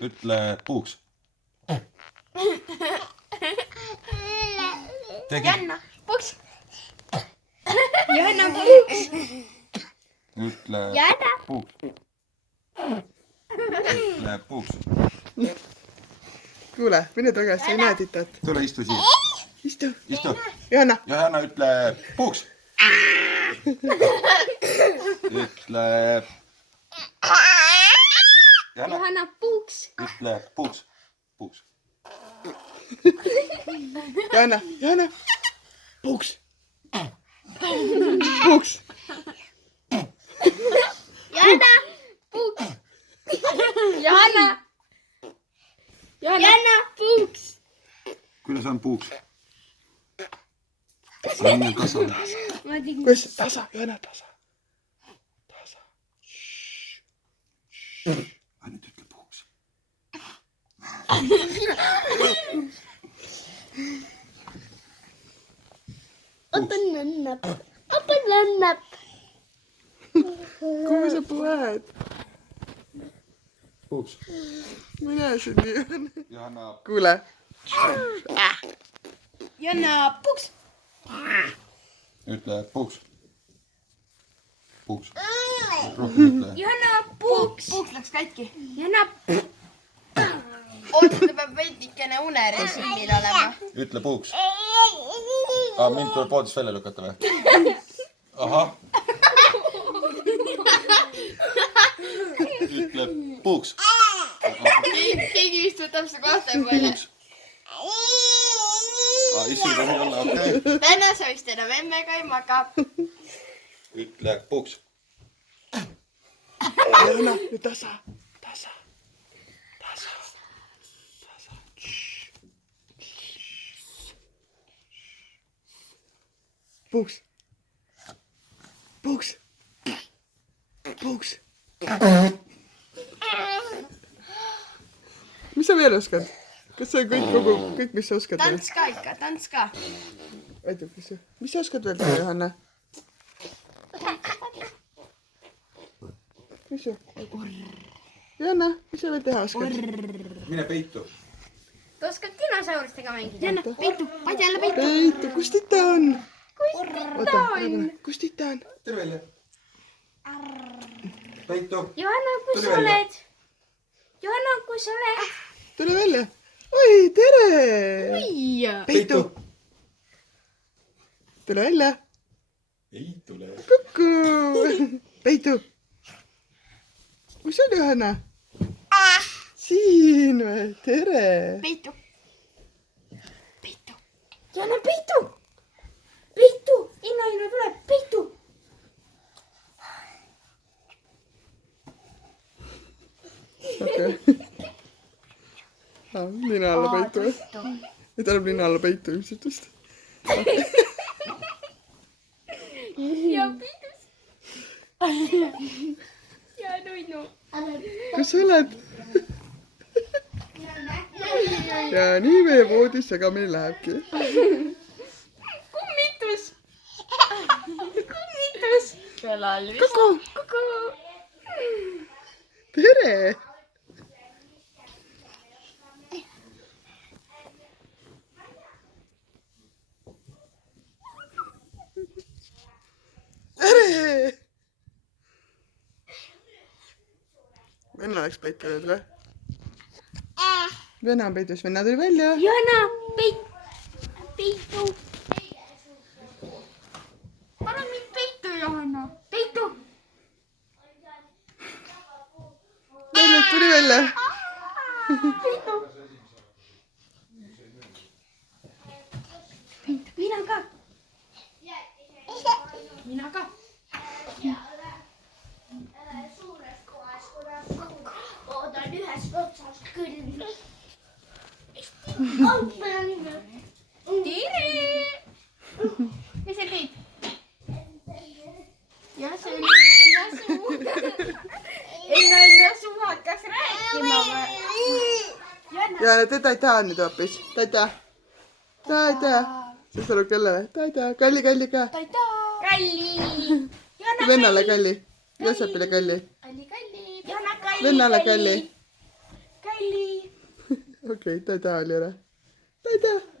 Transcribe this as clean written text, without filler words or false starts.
Ütle puuks. Janna, puuks. Janna, puuks. Ütle puuks. Ütle puuks. Kuule, mine tagasi, ei näe titat. Tule istu siia. Istu. Istu. Johanna. Johanna, ütle puuks. Ütle. Johanna, puuks. Ütle puuks. Puuks. Johanna. Puuks. Puuks. Johanna, puuks. Johanna. Johanna, puuks. Kuidas on puuks? See on nii tasa. Kuidas? Tasa, Johanna, tasa. Tasa. Nüüd ütle puuks. Open lennab. Open lennab. Kuhu sa lähed? Puuks. Mine siin nii. Johanna. Kuule. Johanna, puuks. Ütle puuks. Puuks. Rohkem ütle. Johanna, puuks. Puuks läks katki. Johanna. Oota, ta peab veidikene unerežiimil olema. Ütle puuks. Mind tuleb voodist välja lükata või? Ahah. Ütle puuks. Keegi istub täpselt kohta peale. Issi ei tohi olla, okei. Täna sa vist enam emmega ei maga. Ütle puuks. Johanna, nüüd tasa. Tasa. Tasa. Tasa. Puuks. Puuks. Puuks. Mis sa veel oskad? Kas see on kõik, mis sa oskad? Tants ka ikka, tants ka. Aitab, mis sa oskad veel teha, Johanna? Mis sa? Johanna, mis sa veel teha oskad? Mine peitu. Ta oskab dinosaurustega mängida. Janna, peitu, paid jälle peitu. Peitu, kus tita on? Kus Oota, kus tita on? Tule välja. Peitu. Johanna, kus sa oled? Johanna, kus sa oled? Tule välja. Oi, tere! Peitu. Tule välja. Ei tule. Kuku! Peitu. Kus on Johanna? Siin või? Tere! Peitu. Peitu. Johanna, peitu. Peitu. Inna tuleb, peitu. Okei. Nina alla peitu või? Ja tuleb nina alla peitu ilmselt vist. Ja peitus. Ja Nuinu. Kus sa oled? Ja nii meie voodis segamini lähebki. Kummitus. Kummitus. Kuku! Kuku. Tere! Tere! Venna läks peitu nüüd või? Venna on peitus, venna tuli välja. Johanna, peitu. Pane mind peitu, Johanna. Peitu. Välja, tuli välja. Peitu. Mina ka. Mina ka. Oodan ühest otsast küll. Tere! Mis sa teed? Ja see oli enne suu hakkas rääkima või? Ja teda ei taha nüüd hoopis. Ta ei taha. Ta ei taha. Siis tuleb kellele? Ta ei taha. Kalli ka. Taita! Kalli! Vennale kalli. Joosepile kalli. Kalli! Johanna kalli! Vennale kalli. Kalli. okei, taitaa oli ära. Taitaa.